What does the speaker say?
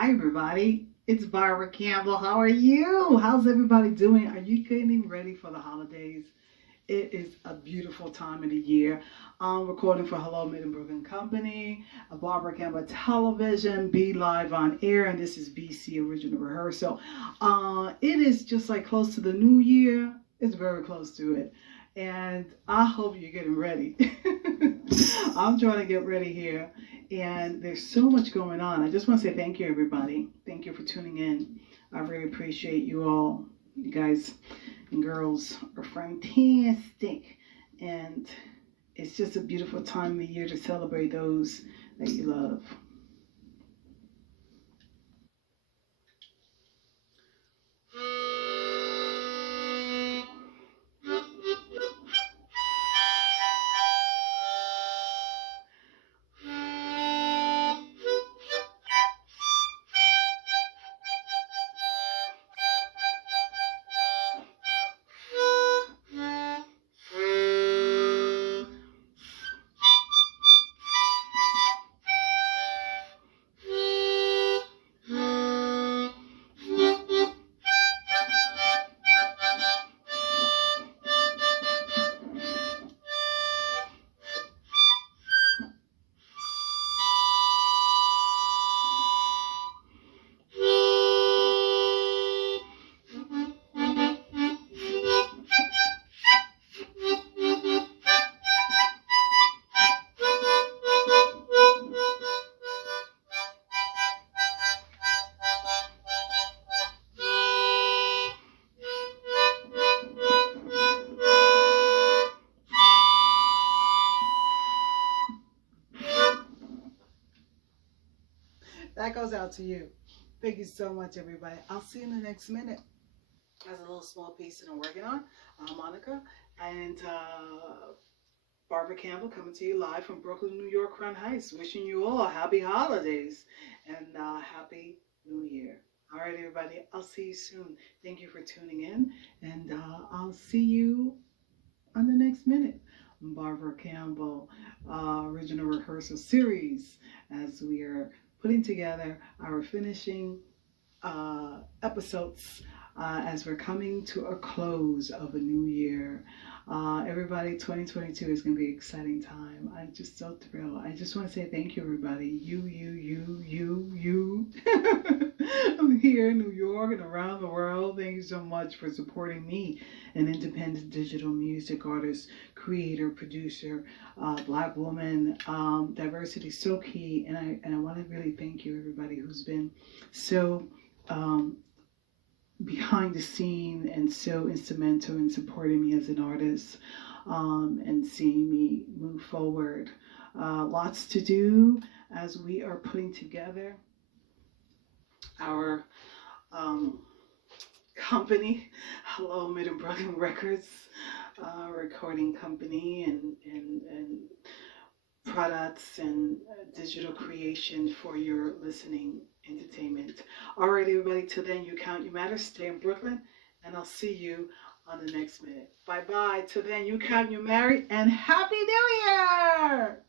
Hi, everybody. It's Barbara Campbell. How are you? How's everybody doing? Are you getting ready for the holidays? It is a beautiful time of the year. I'm recording for Hello Mid-and-Brooklyn Company, a Barbara Campbell Television, Be Live on Air, and this is BC Original Rehearsal. It is just like close to the new year. It's very close to it. And I hope you're getting ready. I'm trying to get ready here. And there's so much going on. I just want to say thank you, everybody. Thank you for tuning in. I really appreciate you all. You guys and girls are fantastic. And it's just a beautiful time of the year to celebrate those that you love. That goes out to you. Thank you so much, everybody. I'll see you in the next minute. That's a little small piece that I'm working on, Harmonica, and Barbara Campbell coming to you live from Brooklyn, New York, Crown Heights. Wishing you all happy holidays and happy New Year. All right, everybody. I'll see you soon. Thank you for tuning in, and I'll see you on the next minute. Barbara Campbell original rehearsal series as we are putting together our finishing episodes as we're coming to a close of a new year. Everybody, 2022 is going to be an exciting time. I'm just so thrilled. I just want to say thank you, everybody. You. I'm here in New York and around the world. Thank you so much for supporting me, an independent digital music artist, creator, producer, Black woman. Diversity is so key, and I want to really thank you, everybody, who's been so behind the scene and so instrumental in supporting me as an artist and seeing me move forward. Lots to do as we are putting together our company, Hello Mid-and-Brooklyn Records, recording company and products and digital creation for your listening entertainment. All right, everybody, till then, you count, you matter. Stay in Brooklyn, and I'll see you on the next minute. Bye-bye. Till then, you count, you marry, and Happy New Year!